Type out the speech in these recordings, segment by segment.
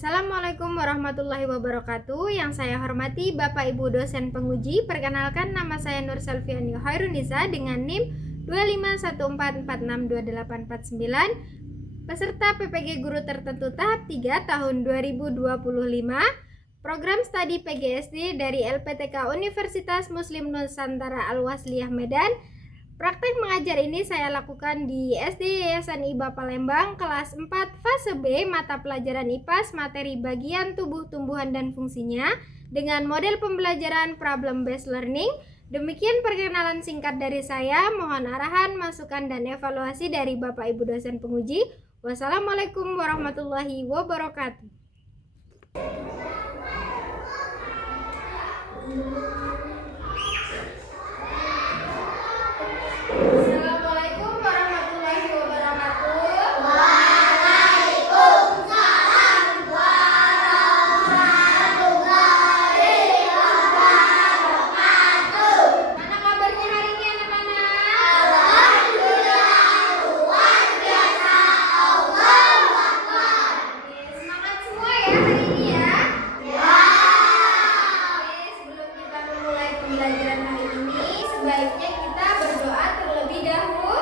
Assalamualaikum warahmatullahi wabarakatuh. Yang saya hormati Bapak Ibu dosen penguji, perkenalkan nama saya Nur Salviani Khairunisa dengan NIM 2514462849, peserta PPG Guru Tertentu tahap 3 tahun 2025, program studi PGSD dari LPTK Universitas Muslim Nusantara Al-Wasliyah Medan. Praktek mengajar ini saya lakukan di SD Yayasan IPA Palembang kelas 4 fase B mata pelajaran IPAS materi bagian tubuh, tumbuhan, dan fungsinya dengan model pembelajaran problem based learning. Demikian perkenalan singkat dari saya. Mohon arahan, masukan, dan evaluasi dari Bapak Ibu dosen penguji. Wassalamualaikum warahmatullahi wabarakatuh. Assalamualaikum warahmatullahi wabarakatuh. Waalaikumsalam warahmatullahi wabarakatuh. Mana kabarnya hari ini anak-anak? Alhamdulillah luar biasa. Allahu Akbar. Semangat semua ya hari ini ya. Ya. Sebelum kita memulai pembelajaran hari ini, sebaiknya kita berdoa terlebih dahulu.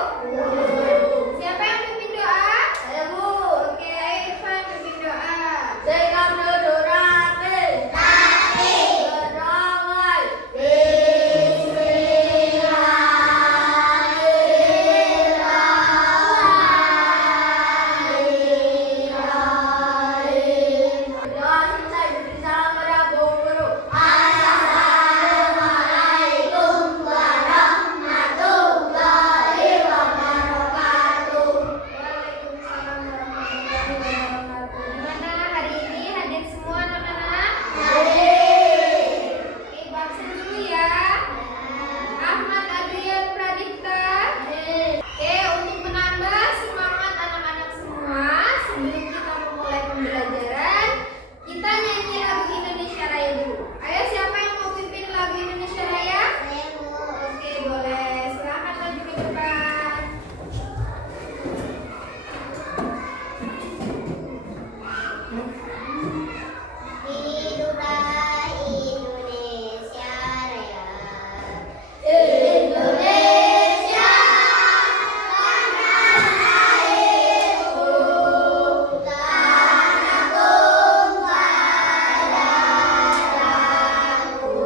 Siapa yang pimpin doa? Saya Bu. Oke, ayo Irfan pimpin doa. Sekam dodorate. Tapi. Berawal. Bismillahirrahmanirrahim. Doa selesai beri salam pada guru. Assalamualaikum warahmatullahi wabarakatuh. Waalaikumsalam warahmatullahi wabarakatuh. Gimana hari ini hadir semua anak-anak? Hadir. Oke, absen dulu ya. Ahmad Adrian Pradipta. Oke, untuk menambah semangat anak-anak semua, sebelum kita memulai pembelajaran, kita nyanyi lagu Indonesia Raya dulu. Ayo, siapa yang mau pimpin lagu Indonesia Raya? Oke, boleh. Silakan maju ke depan. Hiduplah Indonesia Raya. Indonesia tanah airku, tanah tumpah darahku.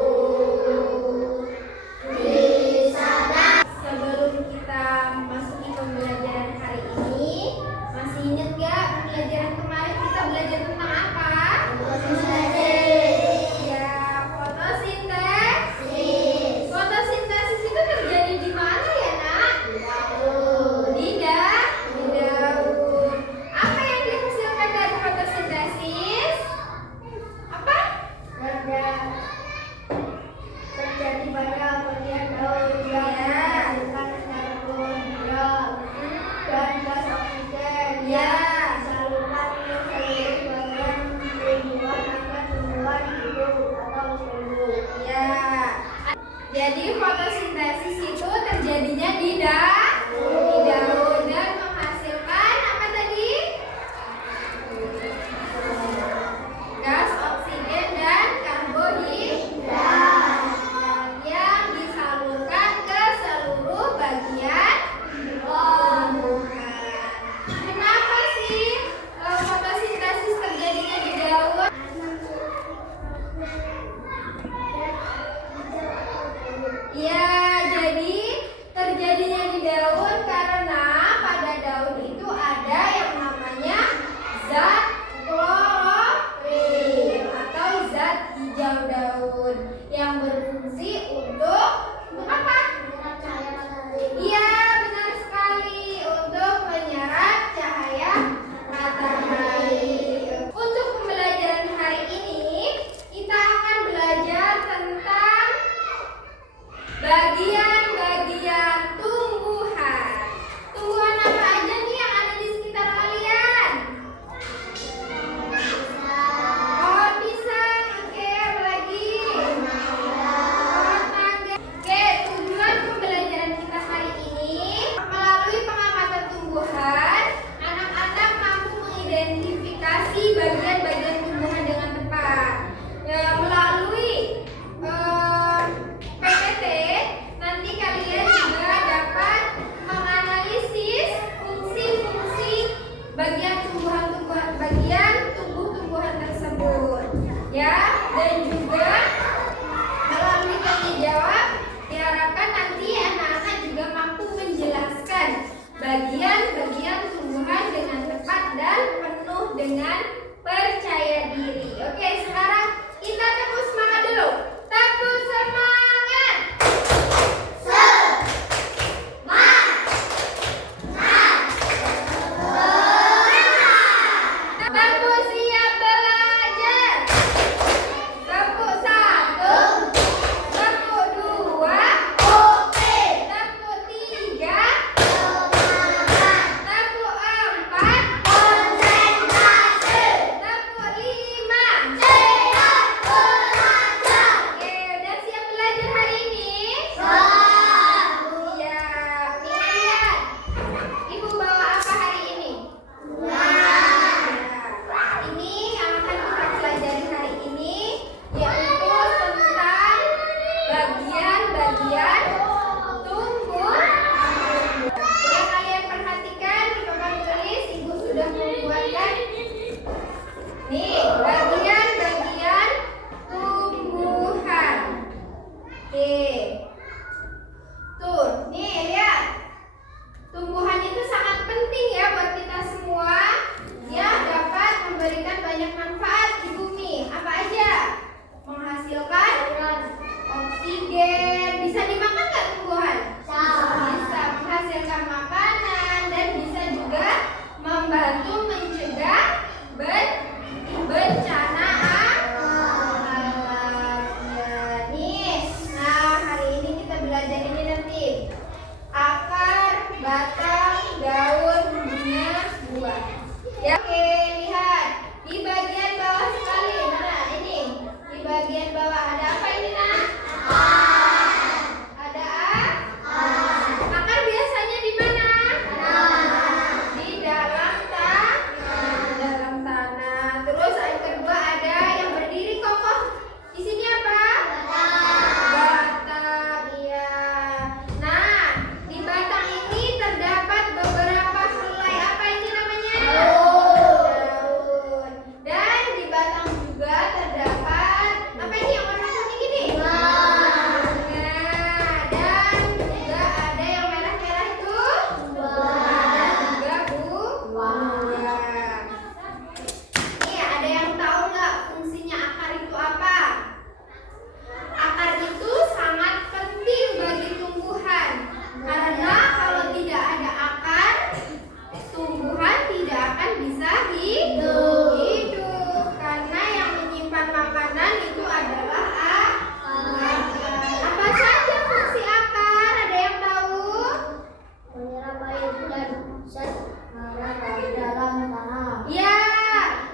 Di sana. Sebelum kita memasuki pembelajaran hari ini, masih ingat gak pembelajaran kemarin kita belajar tentang apa? Ya, fotosintesis. Fotosintesis itu terjadi di mana ya, Nak? Di daun. Apa yang dihasilkan dari fotosintesis? Apa? Terjadi pada bagian daun yang menghasilkan karbon dan gas oksigen yang disalurkan ke seluruh bagian lingkungan agar tumbuhan hidup atau tumbuh. Ya. Jadi fotosintesis itu terjadinya di daun dan menghasilkan apa tadi? Gas oksigen dan karbohidrat yang disalurkan ke seluruh bagian tumbuhan. Kenapa sih fotosintesis terjadinya di daun? Ya, jadi terjadinya di daun Dan juga melalui tanya jawab diharapkan nanti anak-anak juga mampu menjelaskan bagian-bagian tumbuhan dengan tepat dan penuh dengan percaya diri. Oke, sekarang kita tepuk semangat dulu. Tepuk semangat. Tepuk siap belajar. Tepuk satu. Tepuk dua. Tepuk tiga. Tepuk empat. Tepuk lima. Oke, udah siap belajar hari ini? Siap. Lihat. Ibu bawa apa hari ini? Ini yang akan kita pelajari hari ini yaitu tentang bagian-bagian tumbuh. Sudah kalian perhatikan di papan tulis, Ibu sudah membuatkan. Nih, bagian-bagian tumbuhan. Oke. Tuh, nih lihat. Tumbuhan itu sangat penting ya buat kita semua. Dia dapat memberikan banyak manfaat di bumi. Apa aja? Menghasilkan oksigen. Bisa dimakan nggak tumbuhan? Bisa menghasilkan makanan dan bisa juga membantu mencegah bencana alam. Ya, nih. Nah, hari ini kita belajar ini nanti. Akar, batang, daun, bunga, buah. Ya, oke, lihat di bagian bawah sekali. Mana ini? Di bagian bawah ada apa ini, Nak? Ada akar biasanya di mana? Di dalam tanah. Terus yang kedua ada yang berdiri kokoh. Di sini apa? Batang, iya. Nah, di batang ini terdapat beberapa helai. Apa ini namanya? Daun. Dan di batang juga terdapat apa ini yang warna kuning ini? Bunga. Dan juga ada yang merah-merah itu? Dan juga buah. Nih, ada yang tahu nggak fungsinya akar itu apa? Akar itu sangat penting bagi tumbuhan karena kalau tidak ada akar, tumbuhan tidak akan bisa hidup. Karena yang menyimpan makanan itu adalah akar. Apa saja fungsi akar? Ada yang tahu? Menyerap air dan zat hara dari dalam tanah. Ya,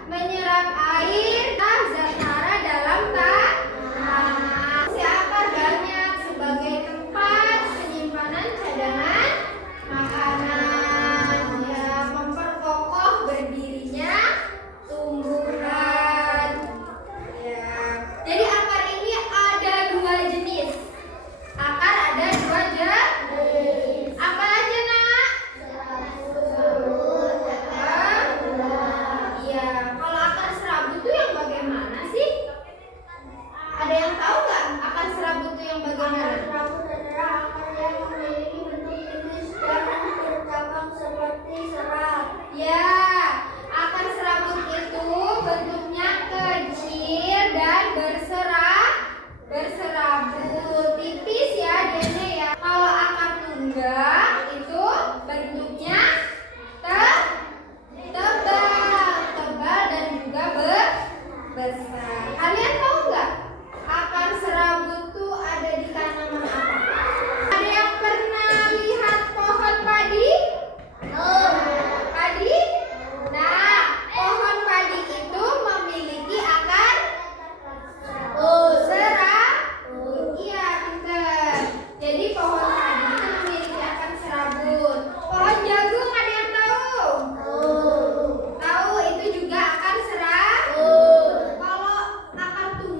menyerap air dan zat hara dalam tanah. Si akar banyak sebagai tempat penyimpanan cadangan makanan, ya, memperkokoh berdirinya tumbuhan. Ya, jadi akar ini ada dua jenis. Akar ada dua jenis. Apa aja, Nak? Iya, kalau akar serabut itu yang bagaimana sih? Ada yang tahu nggak akar serabut itu yang bagaimana? Serabut adalah akar yang memiliki bentuk tipis dan bercabang seperti serat. Ya, akar serabut itu bentuknya kecil dan berserabut, tipis ya, Dene ya. Kalau akar tunggal itu bentuknya tebal dan juga besar. Kalian tahu nggak akar serabut tuh ada di tanaman apa? Ada yang pernah lihat pohon padi? Padi? Nah, pohon padi itu memiliki akar serabut. Iya, pintar. Jadi pohon padi itu memiliki akar serabut. Pohon jagung ada yang tahu? Tahu, itu juga akar serabut. Kalau akar tunggal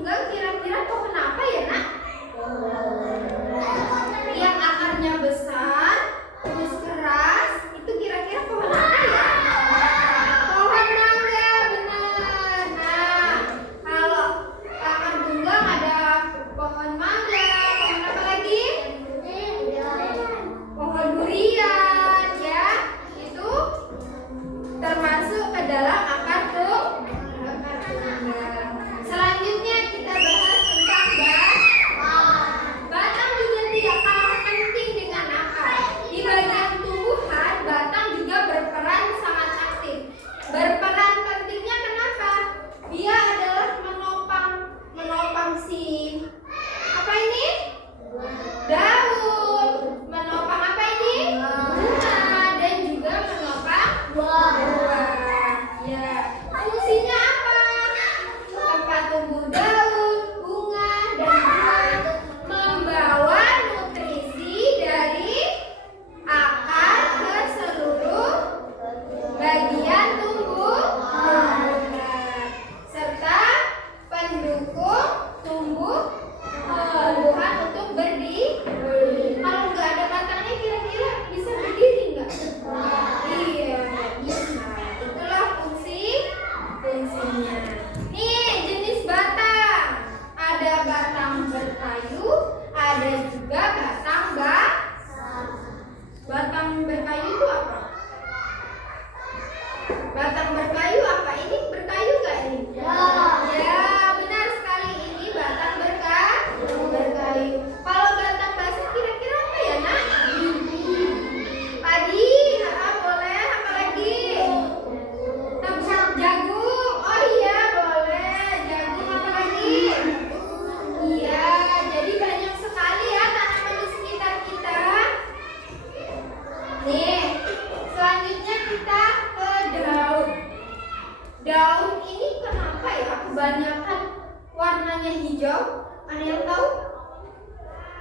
kebanyakan warnanya hijau? Ada yang tahu?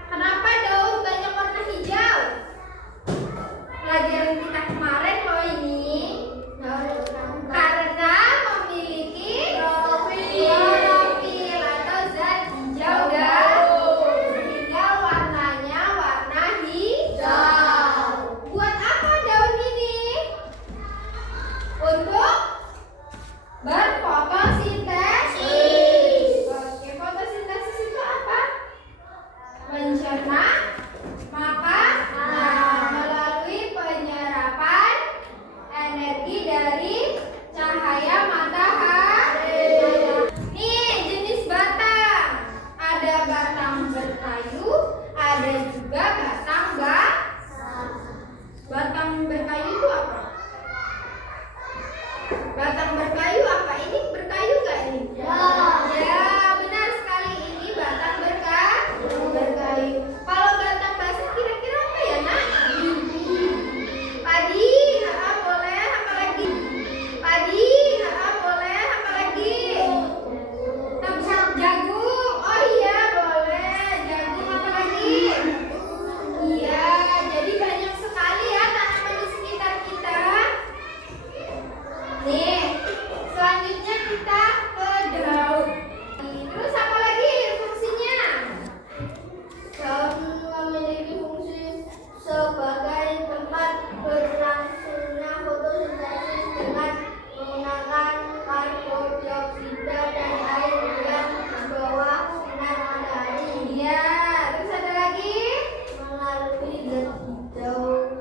Kenapa daun banyak warna hijau? Pelajaran kita kemarin loh ini. Karena memiliki klorofil atau zat hijau sehingga warnanya warna hijau. Buat apa daun ini? Untuk berfotosintesis. Oke, fotosintesis itu apa? Mencerna makanan melalui penyerapan energi dari cahaya matahari. Nih jenis batang. Ada batang berkayu, ada juga batang basah. Batang berkayu itu apa? Batang berkayu apa? Ini berkayu nggak ini? Ya, benar sekali, ini batang berkayu. Kalau batang basah kira-kira apa ya, Nak? Padi, boleh. Apa lagi? Padi, boleh. Apa lagi? Jagung. Oh iya, boleh. Jagung apa lagi? Iya, jadi banyak sekali ya tanaman di sekitar kita. Nih, selanjutnya kita ke daun. Terus apa lagi fungsinya? Daun memiliki fungsi sebagai tempat berlangsungnya fotosintesis dengan menggunakan karbon dioksida dan air yang membawa sinar matahari. Iya, terus ada lagi? Melalui zat hijau.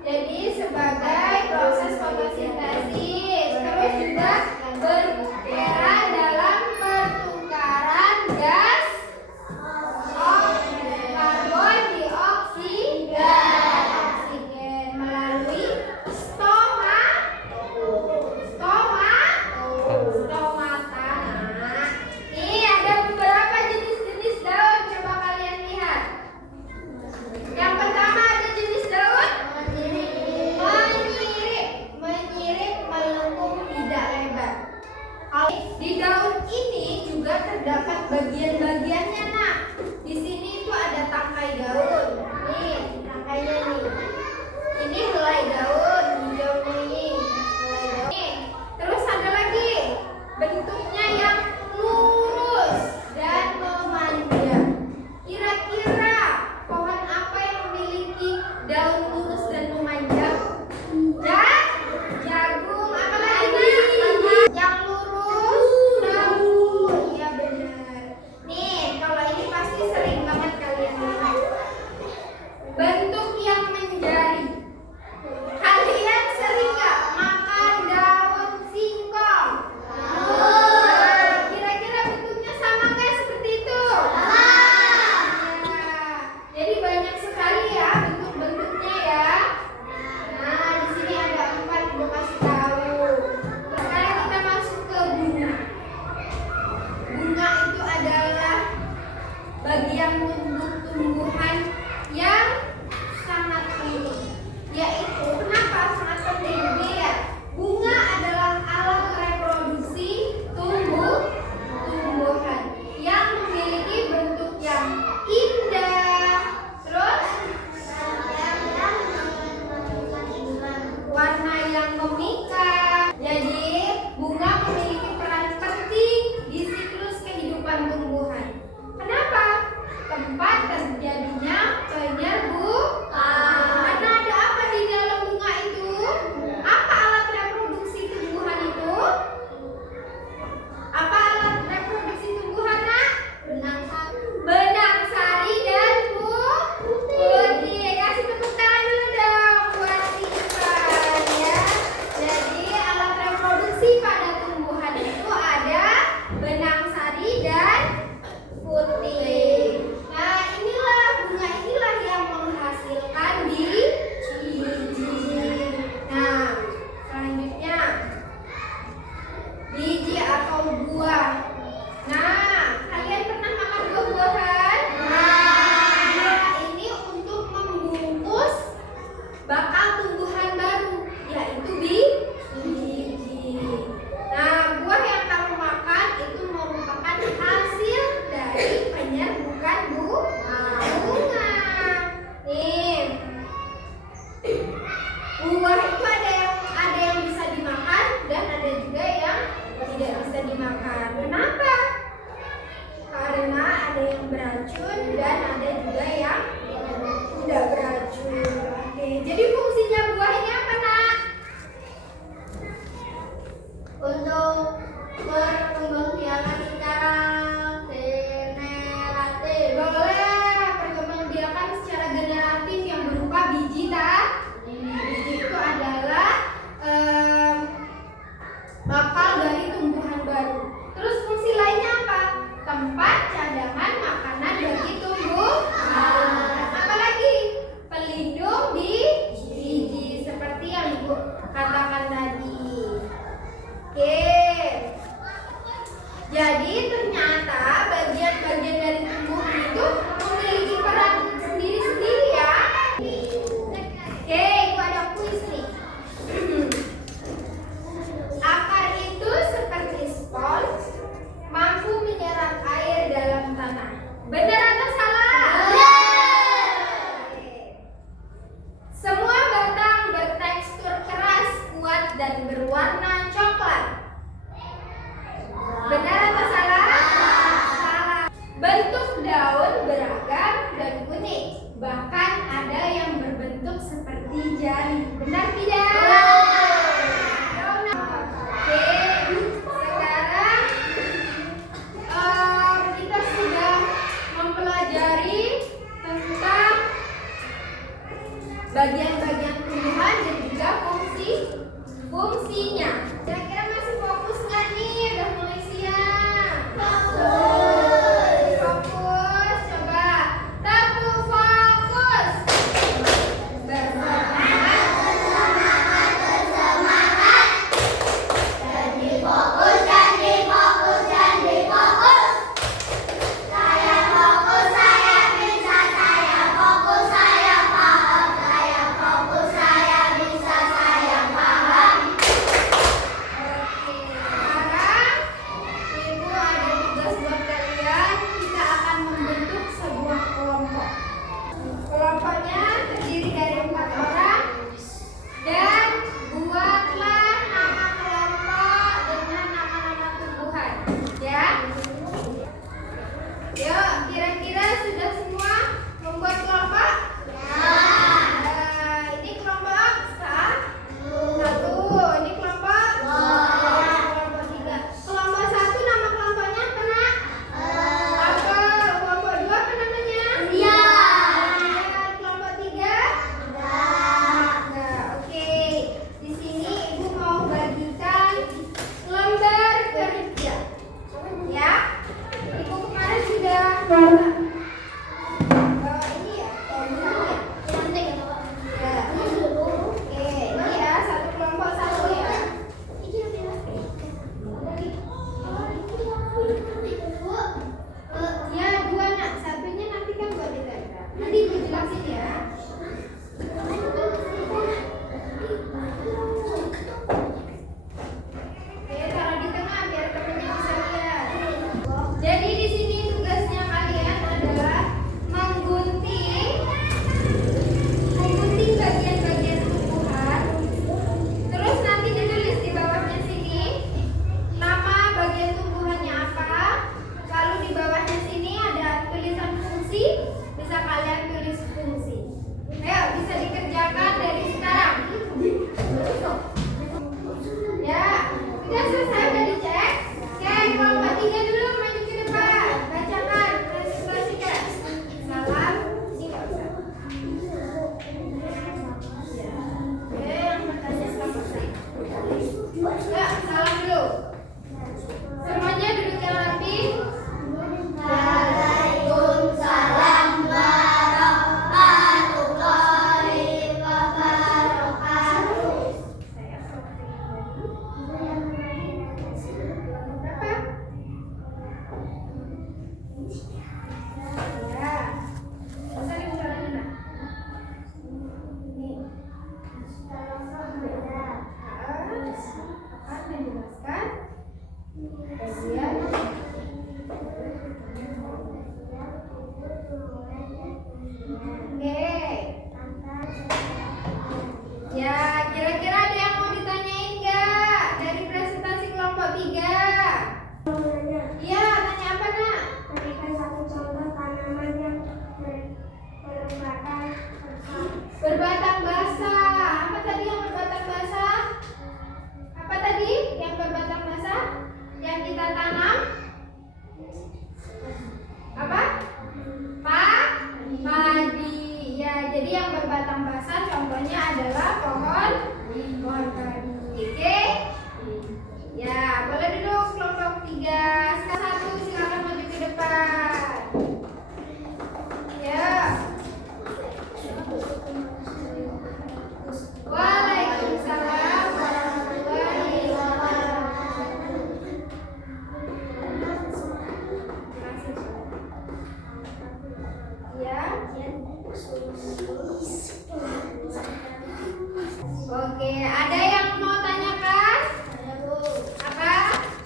Jadi sebagai proses fotosintesis, terus juga berperan dalam pertukaran gas karbon dioksida dan oksigen melalui stomata. Nah, ini ada beberapa jenis-jenis daun, coba kalian lihat. Yang pertama ada jenis daun menyirip, melengkung, tidak lebar. Di daun ini juga terdapat bagian-bagiannya, Nak. Di sini itu ada tangkai daun. Nih, tangkainya nih. Ini helai daun, hijau nih. Helai daun. Nih, terus ada lagi bentuknya yang lurus dan memanjang. Kira-kira pohon apa yang memiliki daun lurus dan memanjang? Jagung. Apa lagi, Nak? Yang lurus, daun. Iya benar. Nih, kalau beracun dan ada juga yang tidak beracun. Oke, jadi fungsinya buah ini apa, Nak? Untuk perkembangbiakan secara generatif. Boleh perkembangbiakan secara generatif yang berupa biji, tak? Biji itu adalah bakal dari tumbuhan baru. Terus fungsi lainnya apa? Tempat cadangan makanan bagi tumbuhan. Apalagi pelindung biji seperti yang Ibu katakan tadi. Oke. Jadi ternyata bagian-bagian dari tumbuhan itu memiliki peran sendiri-sendiri ya. Oke, Ibu ada kuis nih. Akar itu seperti spons, mampu menyerap air dalam tanah. Benar atau salah? Oke. Semua batang bertekstur keras, kuat, dan berwarna coklat. Benar atau salah? Salah. Bentuk daun beragam dan unik. Bahkan ada yang berbentuk seperti jari. Benar tidak? Oke, sekarang kita sudah mempelajari tentang bagian-bagian tumbuhan dan juga fungsinya. Kira-kira masih fokus nggak nih? Udah mulai siang. Fokus, coba tepuk fokus. Oke, sekarang Ibu ada tugas buat kalian. Kita akan membentuk sebuah kelompok. Kelompoknya terdiri dari 4 orang dan buatlah nama kelompok dengan nama-nama tumbuhan. Ya. Yuk, kira-kira sudah semua membuat kelompok? Ini kelompok satu, ini kelompok kelompok 3. Kelompok 1 nama kelompoknya apa, Nak? Apel. Kelompok 2 apa namanya? Dan kelompok 3? Oke. Di sini Ibu mau bagikan lembar kerja. Ya. Ibu kemarin sudah ini ya, ini ya. Ya. Oke, ini ya satu kelompok satu ya. Ya 2 Nak, satunya nanti kan buat ditempel. Nanti Ibu jelasin ya. Oke, taruh di tengah biar temennya bisa lihat. Jadi di sini tugasnya kalian adalah menggunting bagian-bagian tumbuhan. Terus nanti ditulis di bawahnya sini nama bagian tumbuhannya apa. Lalu di bawahnya sini ada tulisan fungsi. Bisa kalian tulis fungsi. Ayo, bisa dikerjakan dari sekarang. Ya, sudah selesai, udah dicek. Oke, kelompok 3 dulu maju ke depan. Bacakan, presentasikan. Salam, ini nggak usah. Oke, yang bertanya kelompok 1. Ya, salam dulu. Semuanya duduk yang rapi. Waalaikumsalam warahmatullahi wabarakatuh. Berapa? Ya. Bisa diulangi, Nak. Ini. Akan menjelaskan bagian Oke. Ya, kira-kira ada yang mau ditanyain nggak dari presentasi kelompok 3? Iya, tanya apa, Nak? Berikan satu contoh Berbatang basah. Apa tadi yang berbatang basah? Apa tadi yang berbatang basah? Yang kita tanam? Apa? Padi. Ya, jadi yang berbatang basah contohnya adalah pohon padi. Oke? Ya, boleh duduk kelompok 3. Sekarang 1 silakan maju ke depan. Ya. Waalaikumsalam warahmatullahi wabarakatuh. Ya. Oke, ada yang mau tanyakan? Apa?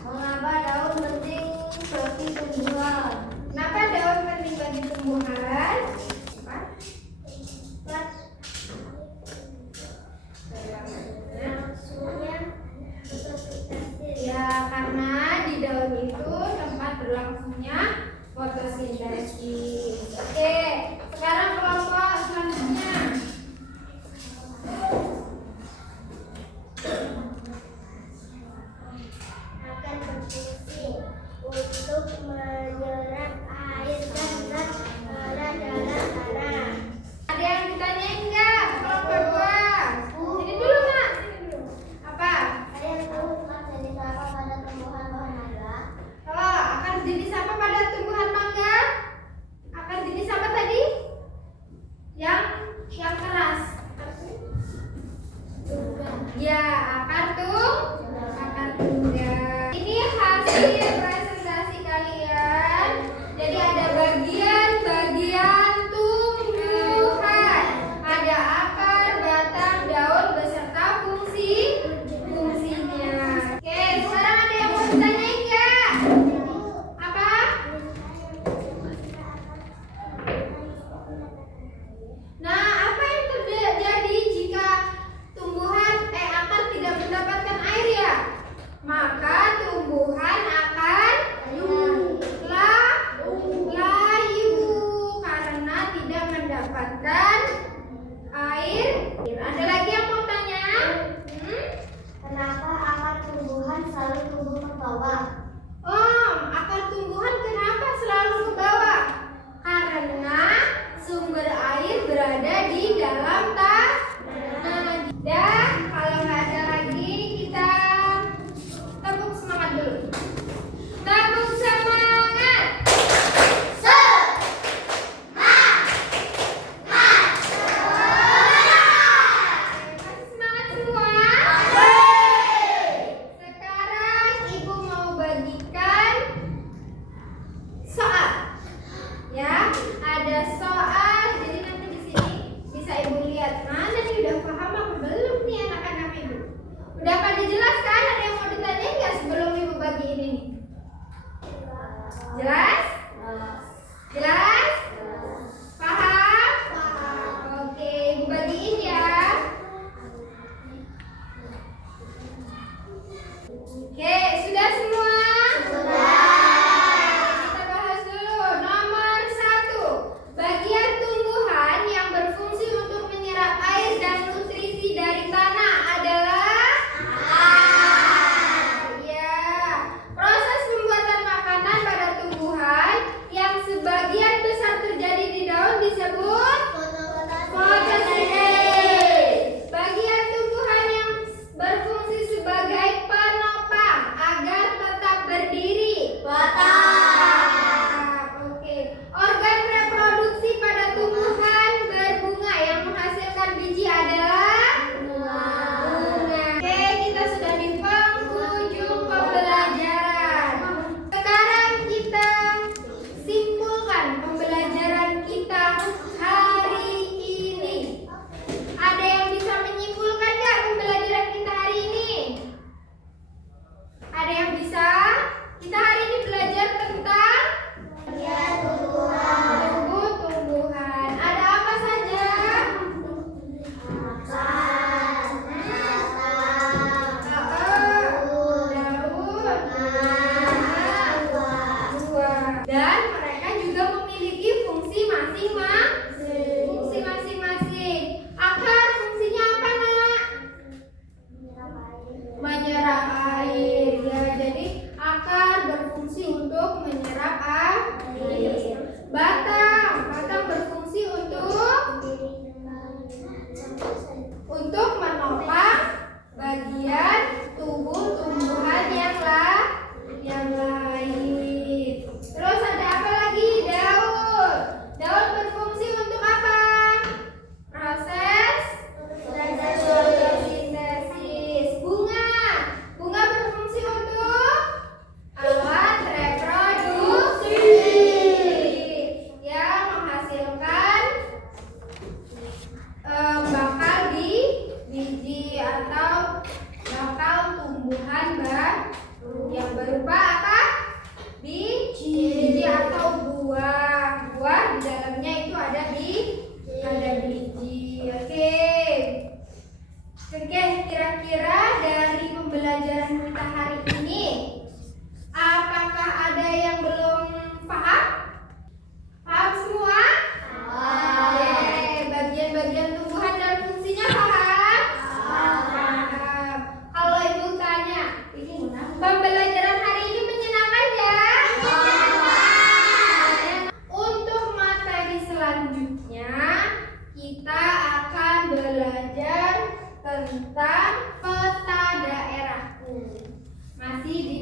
Mengapa daun penting bagi tumbuhan? Kenapa daun penting bagi tumbuhan? Apa? Ya, karena di daun itu tempat berlangsungnya fotosintesis. Oke, sekarang kelompok selanjutnya. Akan berfungsi untuk menyerap air dan zat pada dalam tanah. Ada yang ditanyain enggak? Kelompok 2. Sini dulu, Nak. Sini dulu. Apa? Ada yang tahu akar jenis apa pada tumbuhan pohon mangga? Oh, akar jenis apa pada tumbuhan mangga? Akar jenis apa tadi? Yang keras. Ya, akar tunggal. Ini hasil presentasi kalian. Jadi ada bagian-bagian tumbuhan. Ada akar, batang, daun beserta fungsinya. Oke, sekarang ada yang mau ditanyain enggak? Apa? Nah, apa yang terjadi jika akar tidak mendapatkan air ya? Maka tumbuhan akan layu karena tidak mendapatkan air. Ada lagi yang mau tanya? Kenapa akar tumbuhan selalu tumbuh ke bawah? Akar tumbuhan kenapa selalu ke bawah? Karena sumber air berada di dalam tanah. Dan kalau nggak ada lagi, kita tepuk semangat dulu. Tepuk semangat. Kasih semangat semua. Sekarang Ibu mau bagikan soal. Ya, ada soal. Jadi nanti di sini bisa Ibu lihat. Mana nih, udah paham apa belum nih anak-anak Ibu? Udah pada jelas kan? Ada yang mau ditanya nggak sebelum Ibu bagi ini nih? Jelas? Jelas? Paham? Oke, Ibu bagiin ya. Oke, sudah semua? Kita bahas dulu. Nomor 1. Bagian tumbuhan yang berfungsi untuk menyerap air dan nutrisi dari tanah adalah akar. Ya. Proses pembuatan makanan pada tumbuhan yang sebagian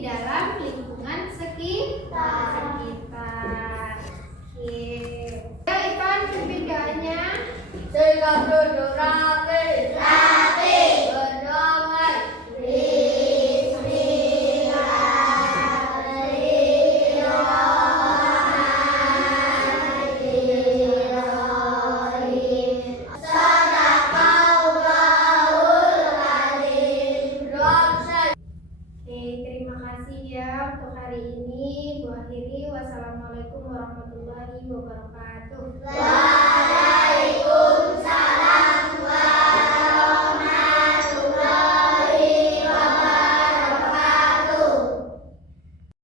dalam lingkungan sekitar. Oke. Ya, Ivan, pimpin doanya. Sikap duduk rapi, berdamai. Oke, terima kasih ya untuk hari ini. Bu akhiri, wassalamualaikum warahmatullahi wabarakatuh.